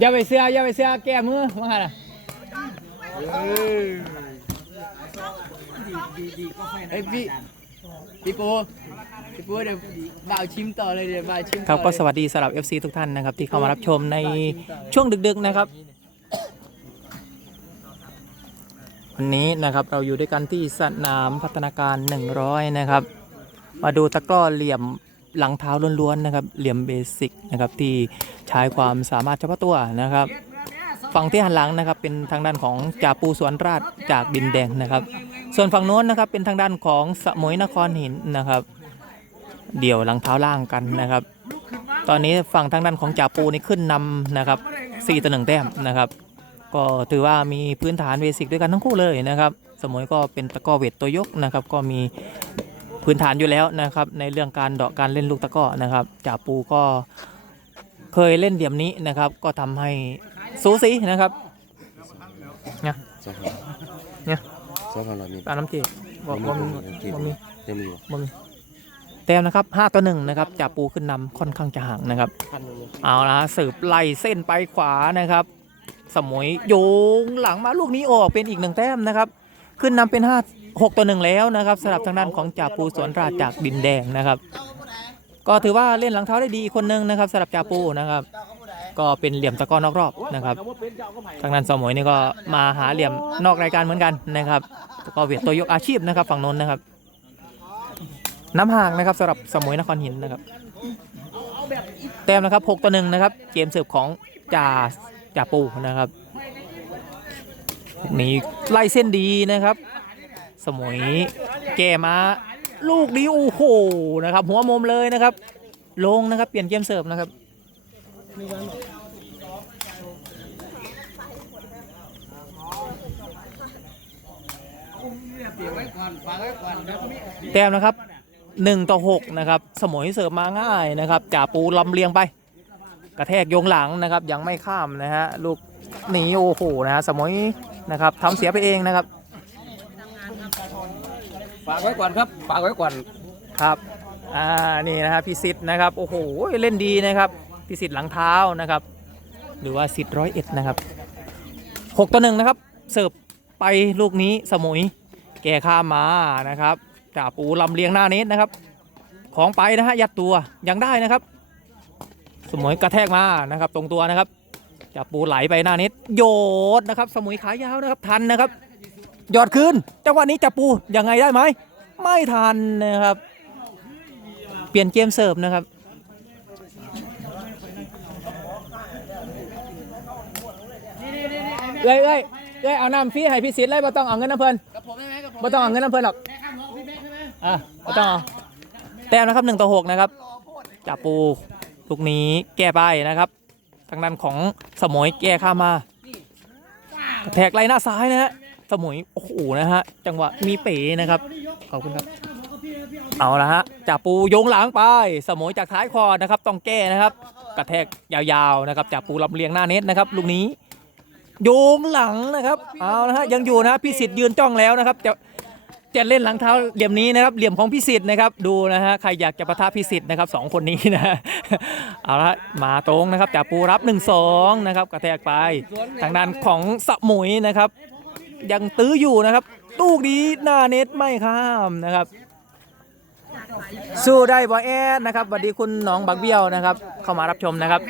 อย่าไปเสืออย่าไปเสือแก้มือว่าไงล่ะเอ้ยพี่พี่ปูพี่ปูเดี๋ยวบ่าวชิมต่อเลยเดี๋ยวบ่าวชิมต่อครับก็เลยสวัสดีสำหรับ FC ทุกท่านนะครับ ที่เข้ามารับชมในช่วงดึกๆนะครับ วันนี้นะครับเราอยู่ด้วยกันที่สนามพัฒนาการ 100 นะครับ มาดูตะกร้อเหลี่ยมหลังเท้าล้วนๆนะครับ เหลี่ยมเบสิกนะครับที่ใช้ความสามารถเฉพาะตัวนะครับ ฝั่งที่หันหลังนะครับเป็นทางด้านของจ่าปูสวนราชจากดินแดงนะครับ ส่วนฝั่งโน้นนะครับเป็นทางด้านของสมุยนครหินนะครับ เดี่ยวหลังเท้าล่างกันนะครับ ตอนนี้ฝั่งทางด้านของจ่าปูนี่ขึ้นนำนะครับ4ต่อ1แต้มนะครับ ก็ถือว่ามีพื้นฐานเบสิกด้วยกันทั้งคู่เลยนะครับ สมุยก็เป็นตะก้อเวทตัวยกนะครับ ก็มี พื้นฐานอยู่แล้วนะครับ ในเรื่องการเดาะการเล่นลูกตะกร้อนะครับจ่าปูก็เคยเล่นเดี่ยมนี้นะครับ ก็ทำให้สูสีนะครับสองพันเนี่ยสองพันเรามีปลาน้ำจืดบอกว่ามีบ่มีเต็มอยู่บ่มีแต้มนะครับ5ต่อ1นะครับจ่าปูขึ้นนำค่อนข้างจะห่างนะครับ เอาละสืบไล่เส้นไปขวานะครับ สมุยโยงหลังมาลูกนี้ออกเป็นอีกหนึ่งแต้มนะครับ ขึ้นนำเป็น5 6ต่อ1แล้วนะครับสำหรับทางด้านของจ่าปูสวนราชจากดินแดงนะครับ ก็ถือว่าเล่นหลังเท้าได้ดีคนหนึงนะครับสำหรับจ่าปูนะครับ ก็เป็นเหลี่ยมตะก้อนอกรอบนะครับ ทางด้านสมุยนี่ก็มาหาเหลี่ยมนอกรายการเหมือนกันนะครับก็เวียดตัวยกอาชีพนะครับ ฝั่งนนนะครับ น้ำห่างนะครับสำหรับสมุยนครหินนะครับแต้มนะครับ6ต่อ1นะครับเกมเสิร์ฟของจ่าจ่าปูนะครับนี่ไล่เส้นดีนะครับ สมุยแกมาลูกนี้โอ้โหนะครับ หัวมุมเลยนะครับ ลงนะครับ เปลี่ยนเกมเสิร์ฟนะครับแต้มนะครับ1ต่อ6นะครับสมุยเสิร์ฟมาง่ายนะครับจ่าปูลำเลียงไป กระแทกโยงหลังนะครับ ยังไม่ข้ามนะฮะลูกหนีโอ้โหนะฮะสมุยนะครับทำเสียไปเองนะครับ ฝากไว้ก่อนครับฝากไว้ก่อนครับอ่านี่นะฮะพิสิทธ์นะครับโอ้โหเล่นดีนะครับพิสิทธ์หลังเท้านะครับ หรือว่าสิทธ์ร้อยเอ็ดนะครับหกต่อหนึ่งนะครับเสิร์ฟไปลูกนี้สมุย แก่ข้ามมานะครับจ่าปูลำเลียงหน้าเน็ตนะครับ ของไปนะฮะยัดตัวยังได้นะครับ สมุยกระแทกมานะครับ ตรงตัวนะครับจ่าปูไหลไปหน้าเน็ตโยดนะครับ สมุยขายาวนะครับทันนะครับ ยอดคืนจังหวะนี้จ่าปูยังไงได้ไหมไม่ทันนะครับ เปลี่ยนเกมเสิร์ฟนะครับเอ้ยเอ้ยเอ้ยเอาน้ำฟรีให้พี่สิทธิ์เลยบ่ต้องเอาเงินน้ำเพลินกับผมได้ไหมกับผมบ่ต้องเอาเงินน้ำเพลินหรอกแม่ข้ามหัวพี่แม่ใช่ไหมอะบ่ต้องเอาแต้มนะครับหนึ่งต่อหกนะครับจ่าปูลูกนี้แก้ไปนะครับ ทางด้านของสมุยแก้ข้ามมาแทกไหลหน้าซ้ายนะฮะ สมุยโอ้โหนะฮะจังหวะมีเป๋นะครับขอบคุณครับ เอาละฮะจ่าปูโยงหลังไป สมุยจากท้ายคอนะครับต้องแก้นะครับ กระแทกยาวๆนะครับจ่าปูลำเลียงหน้าเน็ตนะครับลูกนี้ โยงหลังนะครับเอาละฮะยังอยู่นะพี่สิทธิ์ยืนจ้องแล้วนะครับจะจะเล่นหลังเท้าเหลี่ยมนี้นะครับเหลี่ยมของพี่สิทธิ์นะครับดูนะฮะใครอยากจะปะทะพี่สิทธิ์นะครับสองคนนี้นะเอาละมาตรงนะครับจ่าปูรับ1นสองนะครับกระแทกไปทางด้านของสมุยนะครับ ยังตื้ออยู่นะครับลูกนี้หน้าเน็ตไม่ข้ามนะครับ สู้ได้บอแอดนะครับสวัสดีคุณน้องบักเบี้ยวนะครับ เข้ามารับชมนะครับ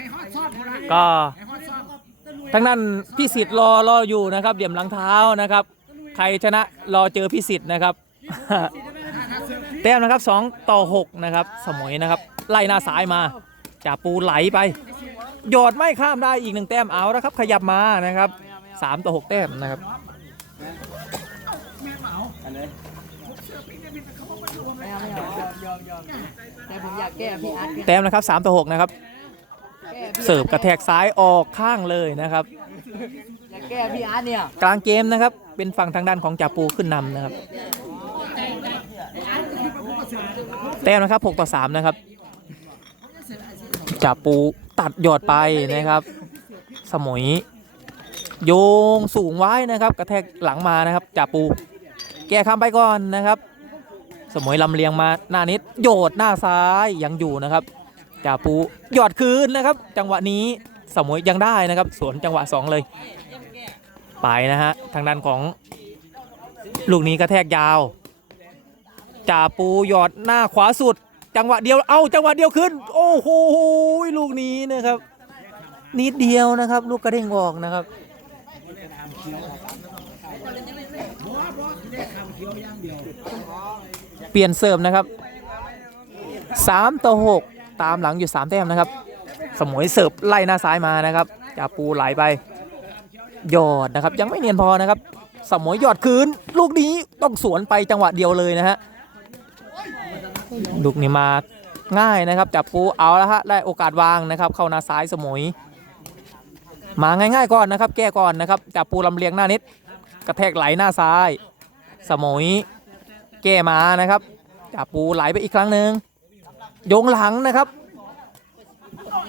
ก็ทางนั้นพี่สิทธิ์รอรออยู่นะครับเดี่ยมหลังเท้านะครับ ใครชนะรอเจอพี่สิทธิ์นะครับ แต้มนะครับ 2 ต่อ 6 นะครับ สมุยนะครับ ไล่หน้าสายมาจ่าปูไหลไปหยอดไม่ข้ามได้อีกหนึ่งแต้มเอาแล้วครับ ขยับมานะครับ 3 ต่อ 6 แต้มนะครับ ไม่เอายอมยอมแต่ผมอยากแก้พี่อาร์ตแต้มนะครับ3ต่อ6นะครับ เสิร์ฟกระแทกซ้ายออกข้างเลยนะครับ อยากแก้พี่อาร์ตเนี่ยกลางเกมนะครับ เป็นฝั่งทางด้านของจ่าปูขึ้นนำนะครับ แต้มนะครับ6ต่อ3นะครับจ่าปูตัดหยอดไปนะครับ สมุยโยงสูงไว้นะครับ กระแทกหลังมานะครับจ่าปู แก้คำไปก่อนนะครับ สมวยลำเลียงมาหน้านิดโยดหน้าซ้ายยังอยู่นะครับจ่าปูหยอดคืนนะครับ จังหวะนี้สมวยยังได้นะครับ สวนจังหวะสองเลย ไปนะฮะทางด้านของลูกนี้กระแทกยาวจ่าปูหยอดหน้าขวาสุด จังหวะเดียวเอาจังหวะเดียวขึ้น โอ้โหลูกนี้นะครับ นิดเดียวนะครับ ลูกกระเด้งออกนะครับ เปลี่ยนเสิร์ฟนะครับ 3 ต่อ 6 ตามหลังอยู่ 3 แต้มนะครับ สมวยเสิร์ฟไล่หน้าซ้ายมานะครับจ่าปูไหลไปยอดนะครับ ยังไม่เนียนพอนะครับ สมวยยอดคืน ลูกนี้ต้องสวนไปจังหวะเดียวเลยนะฮะลูกนี้มาง่ายนะครับจับปูเอาแล้วฮะได้โอกาสวางนะครับ เข้าหน้าซ้ายสมุย มาง่ายๆก่อนนะครับ แก้ก่อนนะครับจับปูลำเลียงหน้านิด กระแทกไหลหน้าซ้าย สมุยแก้มานะครับจับปูไหลไปอีกครั้งหนึ่งโยงหลังนะครับ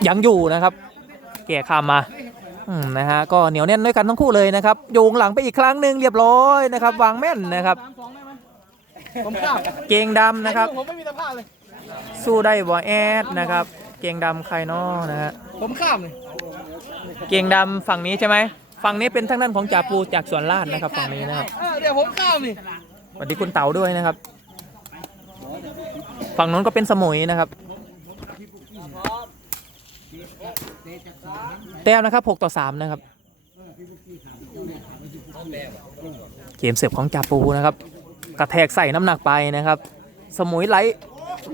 ยังอยู่นะครับ แก้ข้ามมาอืมนะฮะก็เหนียวแน่นด้วยกันทั้งคู่เลยนะครับโยงหลังไปอีกครั้งหนึ่งเรียบร้อยนะครับ วางแม่นนะครับเกงดำนะครับสู้ได้บอแอดนะครับ เกงดำใครนอนะฮะผมข้ามเลย เกงดำฝั่งนี้ใช่ไหมฝั่งนี้เป็นทางด้านของจ่าปูจากสวนลาดนะครับฝั่งนี้นะครับเออเดี๋ยวผมข้ามนี่สวัสดีคุณเต๋าด้วยนะครับ ฝั่งนู้นก็เป็นสมุยนะครับ แต้มนะครับ6ต่อ3นะครับ เกมเสิร์ฟของจ่าปูนะครับ กระแทกใส่น้ำหนักไปนะครับ สมุยไหล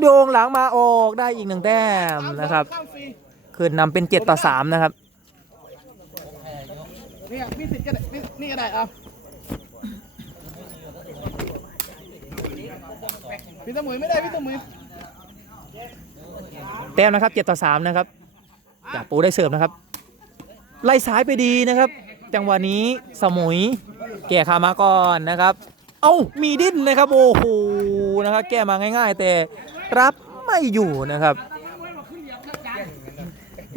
โยงหลังมาออกได้อีกหนึ่งแต้มนะครับ ข้าม ฟรีคืนนำเป็น7ต่อ3นะครับ นี่มีสิทธิ์ก็ได้นี่นี่ก็ได้เอาพี่ตะมุยไม่ได้พี่ตะมุยแต้มนะครับ7ต่อ3นะครับจ่าปูได้เสิร์ฟนะครับ ไล่ซ้ายไปดีนะครับ จังหวะนี้สมุย แก่ขามาก่อนนะครับ เอ้ามีดิ้นนะครับโอ้โหนะครับ แก้มาง่าย ๆ แต่รับไม่อยู่นะครับ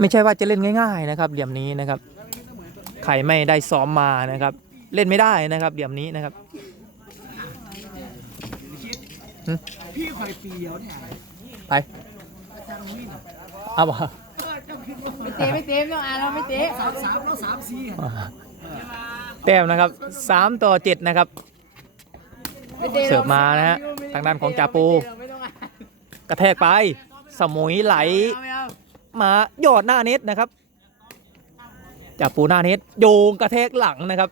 ไม่ใช่ว่าจะเล่นง่ายๆนะครับ เหลี่ยมนี้นะครับใครไม่ได้ซ้อมมานะครับ เล่นไม่ได้นะครับ เหลี่ยมนี้นะครับพี่คอยปีเดียวเนี่ยไปเอาบ่ไม่เตะไม่เตะไม่ต้องอ่านเราไม่เตะสามสามแล้วสามสี่แต้มนะครับ3ต่อ7นะครับเสิร์ฟมานะฮะทางด้านของจาปูไม่ต้องอ่านกระแทกไป สมุยไหลไมาหยอดหน้าเน็ตนะครับ จับปูหน้าเน็ตโยงกระแทกหลังนะครับ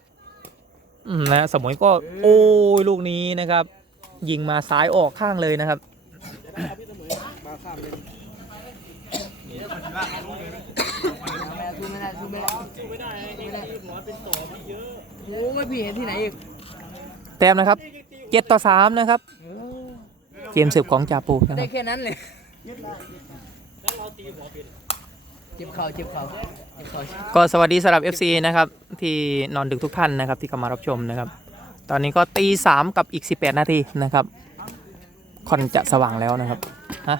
นะสมุยก็โอ้ยลูกนี้นะครับ ยิงมาซ้ายออกข้างเลยนะครับไม่ได้สู้ไม่ได้สู้ไม่ได้สู้ไม่ได้สู้ไม่ได้โอ้ไม่พี่เห็นที่ไหนอีกแต้มนะครับ7ต่อ3นะครับ เกมสืบของจาปูนะคได้แค่นั้นเลย เจ็บเข่าเจ็บเข่าเจ็บเข่าก็สวัสดีสำหรับ FC นะครับที่นอนดึกทุกท่านนะครับที่เข้ามารับชมนะครับ ตอนนี้ก็ตีสามกับอีก 18 นาทีนะครับคอนจะสว่างแล้วนะครับฮะ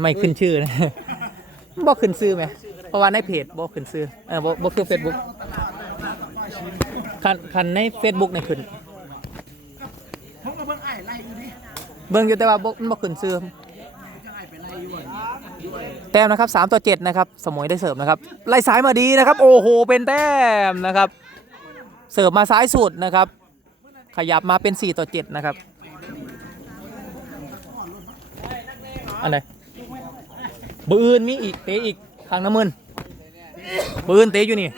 ไม่ขึ้นชื่อนะบอกขึ้นซื้อไหมเพราะว่าในเพจบอกขึ้นซื้อเออบอกบอกคือเฟซบุ๊กคันคันใน Facebook ในขึ้นผมกับเพิ่งไอ้ไล่อยู่ดิเบิ่งอยู่แต่ว่าบ่มันบอกขึ้นซื้อไปไล่อยู่อะ แต้มนะครับ3ต่อ7นะครับสมุยได้เสิร์ฟนะครับไล่ซ้ายมาดีนะครับ โอ้โหเป็นแต้มนะครับเสิร์ฟมาซ้ายสุดนะครับ ขยับมาเป็น 4 ต่อ 7 นะครับอันไหนบืนมีอีกเตะอีกทางน้ำมืนบืนเตะอยู่นี่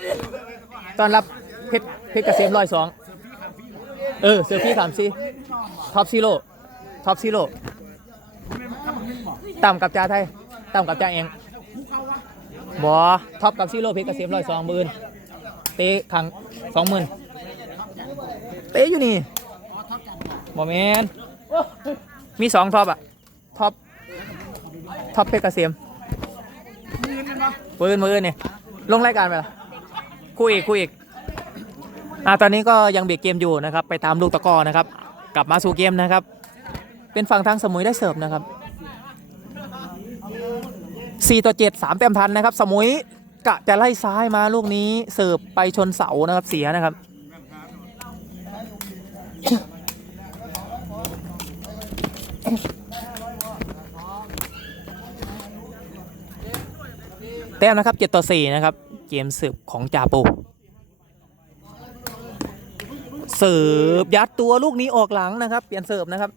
ตอนรับเพชรเพชรเกษมร้อยสองเออเซอร์ฟี่สามซีท็อปซีโร่ท็อปซีโร่ต่ำกับจ่าไทย ต่ำกับจ่าเองบอท็อปกับซีโร่เพชรเกษมร้อยสองบืนเตะขังสองหมื่นเตะอยู่นี่บอแมนมีสองท็อปอะท็อปท็อปเพชรเกษมปืนมือนี่ลงรายการไปละคู่อีกคู่อีกอ่าตอนนี้ก็ยังเบียดเกมอยู่นะครับ ไปตามลูกตะกอนะครับ กลับมาสู่เกมนะครับ เป็นฝั่งทางสมุยได้เสิร์ฟนะครับ 4 ต่อ 7 3 แต้มทันนะครับ สมุยกะจะไล่ซ้ายมาลูกนี้เสิร์ฟไปชนเสานะครับเสียนะครับ แต้มนะครับ 7 ต่อ 4 นะครับ เกมเสิร์ฟของจาโปเสิร์ฟยัดตัวลูกนี้ออกหลังนะครับ เปลี่ยนเสิร์ฟนะครับ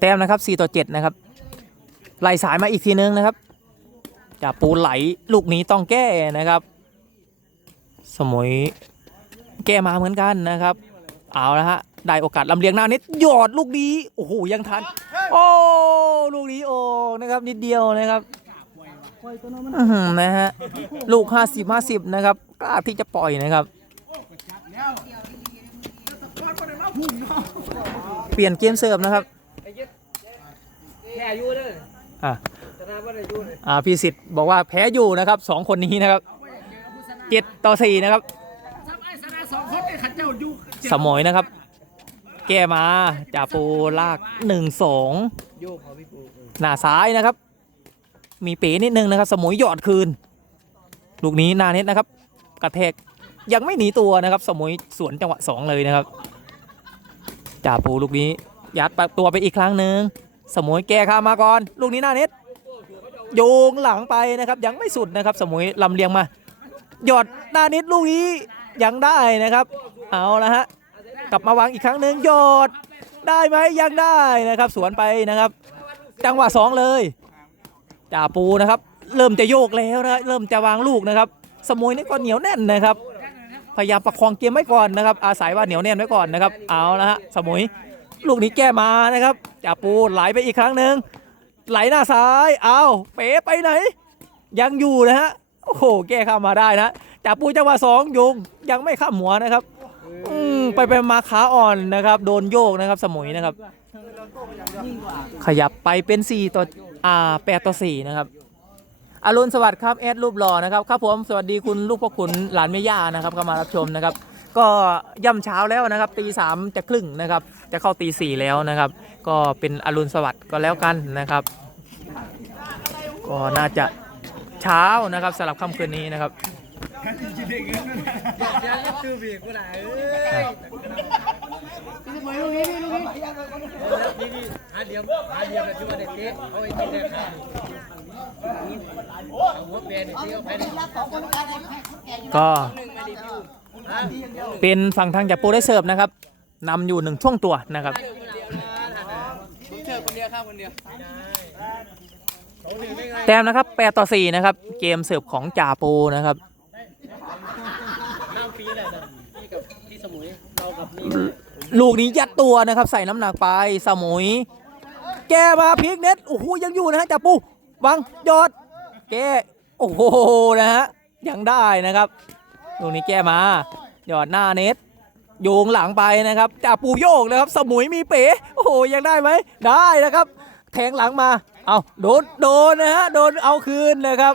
แต้มนะครับ4ต่อ7นะครับไหลสายมาอีกทีนึงนะครับจาปูไหลลูกนี้ต้องแก้นะครับ สมุยแก้มาเหมือนกันนะครับ เอาละฮะได้โอกาสลำเลียงหน้านิดหยอดลูกนี้โอ้โหยังทัน โอ้ลูกนี้โอ้นะครับนิดเดียวนะครับอื้อหือนะฮะลูก 50 50 นะครับกล้าที่จะปล่อยนะครับ เปลี่ยนเกมเสิร์ฟนะครับแค่ อายุเด้ออะชนะบ่ได้อายุเลยอ่าพี่สิทธิ์บอกว่าแพ้อยู่นะครับสองคนนี้นะครับเจ็ดต่อสี่นะครับซ้ำไอ้ชนะสองคนไอ้ขันเจ้าอยู่สมอยนะครับ แก้มาจ่าปูลากหนึ่งสองโยกของพี่ปูเออหน้าซ้ายนะครับ มีเป๋นิดนึงนะครับ สมุยหยอดคืน ลูกนี้หนาเน็ตนะครับ กระแทกยังไม่หนีตัวนะครับ สมุยสวนจังหวะสองเลยนะครับจ่าปูลูกนี้ยัดตัวไปอีกครั้งหนึ่ง สมุยแก้ข้ามมาก่อน ลูกนี้หน้าเน็ตโยงหลังไปนะครับยังไม่สุดนะครับ สมุยลำเลียงมา หยอดหน้าเน็ตลูกนี้ยังได้นะครับ เอาละฮะกลับมาวางอีกครั้งหนึ่งหยอดได้ไหมยังได้นะครับ สวนไปนะครับ จังหวะสองเลยจ่าปูนะครับ เริ่มจะโยกแล้วนะเริ่มจะวางลูกนะครับสมุยนี่ก็เหนียวแน่นนะครับ พยายามประคองเกมไว้ก่อนนะครับ อาศัยว่าเหนียวแน่นไว้ก่อนนะครับ เอาละฮะสมุย ลูกนี้แก้มานะครับจ่าปูไหลไปอีกครั้งหนึ่งไหลหน้าซ้ายเอาเป๋ไปไหน ยังอยู่นะฮะโอ้โหแก้ข้ามมาได้นะจ่าปูจังหวะสองยงยังไม่ข้ามหัวนะครับอืมไปไปมาขาอ่อนนะครับ โดนโยกนะครับสมุยนะครับ ขยับไปเป็น 4 ต่ออ่า8ต่อ4นะครับอรุณสวัสดิ์ครับแอดรูปหล่อนะครับครับผมสวัสดีคุณลูกพ่อคุณหลานแม่ย่านะครับเข้ามารับชมนะครับ ก็ย่ำเช้าแล้วนะครับตีสามจะครึ่งนะครับ จะเข้าตีสี่แล้วนะครับ ก็เป็นอรุณสวัสดิ์ก็แล้วกันนะครับ ก็น่าจะเช้านะครับสำหรับค่ำคืนนี้นะครับอย่าเล่นตื้อบีกกูได้ เอ้ยพี่สมัยลูกนี้พี่ลูกนี้นี่นี่หาเดียมหาเดียมแล้วชื่อว่าเด็กเก๊เอาไอ้ที่เด็กข้ามเอาหัวแปรนี่ที่เอาไปนี่ก็เป็นฝั่งทางจากปูได้เสิร์ฟนะครับนำอยู่หนึ่งช่วงตัวนะครับผมเจอคนเดียวข้ามคนเดียวแต้มนะครับ8ต่อ4นะครับ เกมเสิร์ฟของจ่าปูนะครับข้ามปีแหละนะพี่กับพี่สมุยเรากับนี่ลูกนี้ยัดตัวนะครับ ใส่น้ำหนักไปสมุย แกมาพลิกเน็ตโอ้โหยังอยู่นะฮะจ่าปูวังยอดแกโอ้โหนะฮะยังได้นะครับ ลูกนี้แกมา หยอดหน้าเน็ตโยงหลังไปนะครับจ่าปูโยกนะครับ สมุยมีเป๋โอ้โหยังได้ไหมได้นะครับแทงหลังมา เอาโดนโดนนะฮะโดนเอาคืนนะครับ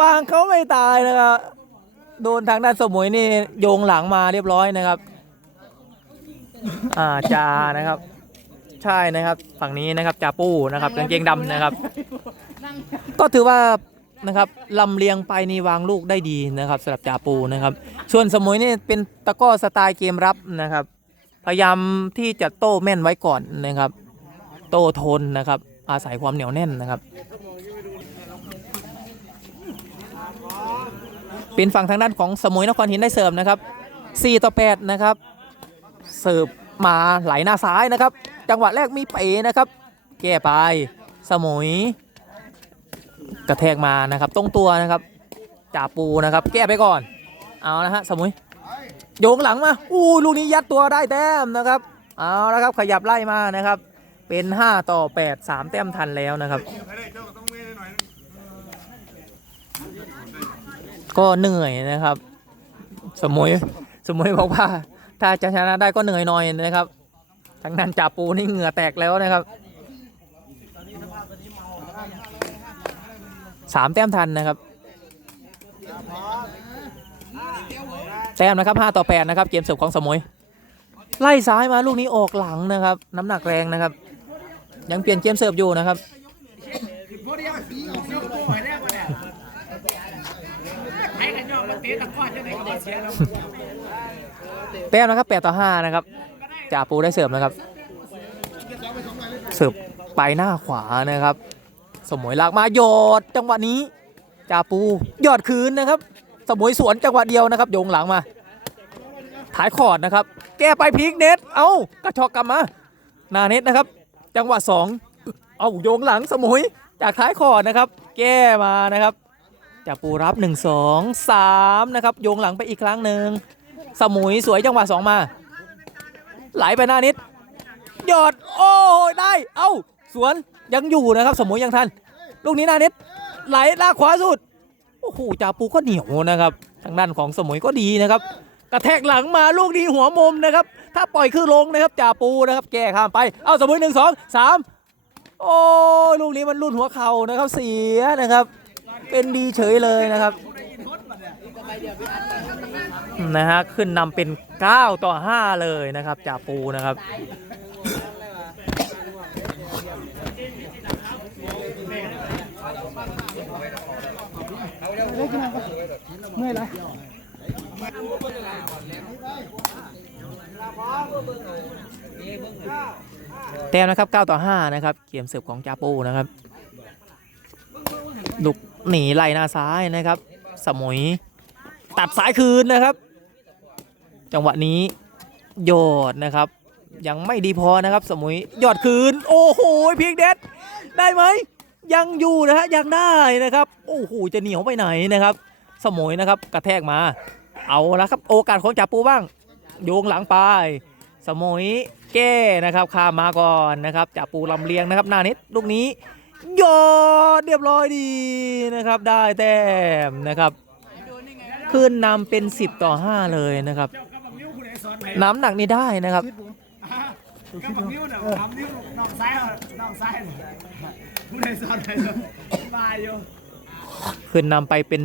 วางเขาไม่ตายนะครับโดนทางด้านสมุยนี่โยงหลังมาเรียบร้อยนะครับ อ่าจานะครับ ใช่นะครับ ฝั่งนี้นะครับจาปูนะครับกางเกงดำนะครับ ก็ถือว่า นะครับลำเลียงไปนี่วางลูกได้ดีนะครับสำหรับจาปูนะครับ ส่วนสมุยนี่เป็นตะก้อสไตล์เกมรับนะครับ พยายามที่จะโต้แม่นไว้ก่อนนะครับ โต้ทนนะครับ อาศัยความเหนียวแน่นนะครับ เป็นฝั่งทางด้านของสมุยนครหินได้เสิร์ฟนะครับ 4 ต่อ 8 นะครับ เสิร์ฟมาไหลหน้าซ้ายนะครับ จังหวะแรกมีเป๋นะครับ แก้ไปสมุย กระแทกมานะครับตรงตัวนะครับจ่าปูนะครับ แก้ไปก่อน เอานะฮะสมุยโยงหลังมาอู้ลูกนี้ยัดตัวได้แต้มนะครับเอาละครับขยับไล่มานะครับ เป็น 5 ต่อ 8 3 แต้มทันแล้วนะครับ ก็เหนื่อยนะครับ สมุยสมุยบอกว่าถ้าจะชนะได้ก็เหนื่อยหน่อยนะครับทางนั้นจ่าปูนี่เหงื่อแตกแล้วนะครับ สามแต้มทันนะครับ แต้มนะครับ5ต่อ8นะครับ เกมเสิร์ฟของสมุยไล่ซ้ายมาลูกนี้ออกหลังนะครับ น้ำหนักแรงนะครับ ยังเปลี่ยนเกมเสิร์ฟอยู่นะครับเดียวสีออกสีโอ้ยแรกมาเนี่ยให้กันยอมมาเตะตะก้อนจะไหนก็เสียแล้วแต้มนะครับ8ต่อ5นะครับจ่าปูได้เสิร์ฟนะครับ เสิร์ฟไปหน้าขวานะครับ สมวยลากมาหยอดจังหวะนี้จาปูหยอดคืนนะครับ สมวยสวนจังหวะเดียวนะครับโยงหลังมาถ่ายคอดนะครับ แก้ไปพลิกเน็ตเอ้ากระชอกกลับมาหนาเน็ตนะครับ จังหวะสองเอาโยงหลังสมุยจากท้ายคอดนะครับ แก้มานะครับจาปูรับ1 2 3นะครับโยงหลังไปอีกครั้งหนึ่งสมุยสวยจังหวะสองมา ไหลไปหน้านิด หยอด โอ้ยได้ เอ้า สวนยังอยู่นะครับสมุยยังทัน ลูกนี้น้านิดไหลลากขวาสุดโอ้โหจ่าปูก็เหนียวนะครับ ทางด้านของสมุยก็ดีนะครับ กระแทกหลังมาลูกนี้หัวมุมนะครับ ถ้าปล่อยขึ้นลงนะครับจ่าปูนะครับแก้ข้ามไปเอาสมุยหนึ่งสองสามโอ้ลูกนี้มันรุ่นหัวเข่านะครับเสียนะครับ เป็นดีเฉยเลยนะครับนะฮะขึ้นนำเป็น 9 ต่อ 5 เลยนะครับจ่าปูนะครับ แต้มนะครับ 9 ต่อ 5 นะครับ เกมเสิร์ฟของจาปูนะครับลุกหนีไหลหน้าซ้ายนะครับ สมุยตัดสายคืนนะครับ จังหวะนี้โยดนะครับ ยังไม่ดีพอนะครับ สมุยยอดคืน โอ้โหพีกเด็ดได้ไหม ยังอยู่นะฮะยังได้นะครับโอ้โหจะเหนียวไปไหนนะครับ สมุยนะครับกระแทกมา เอาละครับโอกาสของจับปูบ้าง โยงหลังไปสมุยแก้นะครับข้ามมาก่อนนะครับจับปูลำเลียงนะครับหน้านิดลูกนี้ยอดเรียบร้อยดีนะครับ ได้แต้มนะครับ ขึ้นนำเป็น 10 ต่อ 5 เลยนะครับ น้ำหนักนี่ได้นะครับ ก็บอกนิ้วเนี่ยทำนิ้วน้องซ้ายน้องซ้ายเนี่ย ผู้ใดสอนใครสอนบายอยู่ขึ้นนำไปเป็น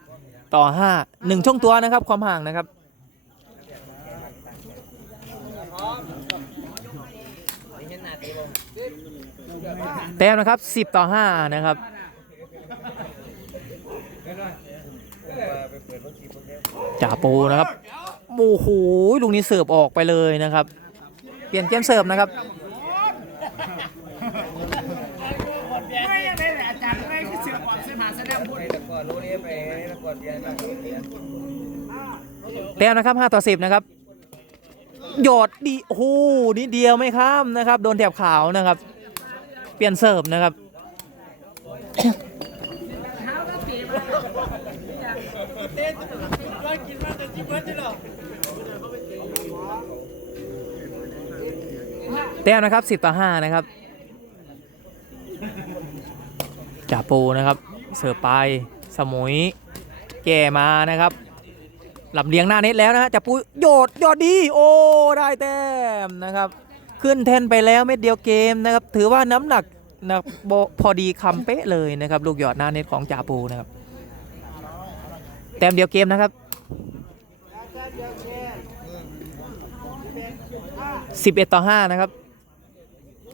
10 ต่อ 5 1 ช่องตัวนะครับ ความห่างนะครับ แต้มนะครับ 10 ต่อ 5 นะครับจ่าปูนะครับโอ้โหลูกนี้เสิร์ฟออกไปเลยนะครับ เปลี่ยนเกมเสิร์ฟนะครับ ไม่ยังไงอาจารย์ไม่เสือกความเสียหายแสดงพูด แต้มนะครับ5ต่อ10นะครับหยอดดีโอ้โหนิดเดียวไม่ข้ามนะครับ โดนแถบขาวนะครับ เปลี่ยนเสิร์ฟนะครับแต้มนะครับ10ต่อ5นะครับจ่าปูนะครับ เสิร์ฟไปสมุย แก่มานะครับลำเลียงหน้าเน็ตแล้วนะฮะจับปุยโยดยอดดี โอ้ได้แต้มนะครับ ขึ้นแทนไปแล้วเม็ดเดียวเกมนะครับ ถือว่าน้ำหนักนะโบพอดีคำเป๊ะเลยนะครับ ลูกหยอดหน้าเน็ตของจ่าปูนะครับ แต้มเดียวเกมนะครับ11 ต่อ 5 นะครับ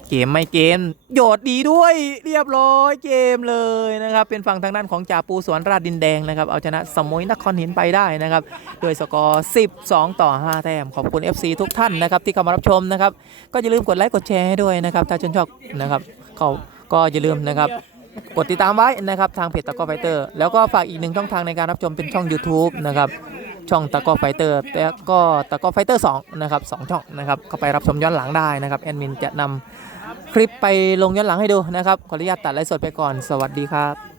เกมไม่เกมโยดดีด้วย เรียบร้อยเกมเลยนะครับ เป็นฝั่งทางด้านของจ่าปูสวนราชดินแดงนะครับ เอาชนะสมุยนครหินไปได้นะครับ โดยสกอร์ 12 ต่อ 5 แต้ม ขอบคุณ FC ทุกท่านนะครับ ที่เข้ามารับชมนะครับ ก็อย่าลืมกดไลค์กดแชร์ให้ด้วยนะครับ ถ้าชนชอบนะครับเขาก็อย่าลืมนะครับกดติดตามไว้นะครับทางเพจตะกอไฟเตอร์แล้วก็ฝากอีกหนึ่งช่องทางในการรับชมเป็นช่อง YouTube นะครับช่องตะกอไฟเตอร์แต่ก็ตะกอไฟเตอร์2นะครับสองช่องนะครับเข้าไปรับชมย้อนหลังได้นะครับแอดมินจะนำ คลิปไปลงย้อนหลังให้ดูนะครับ ขออนุญาตตัดไลฟ์สดไปก่อน สวัสดีครับ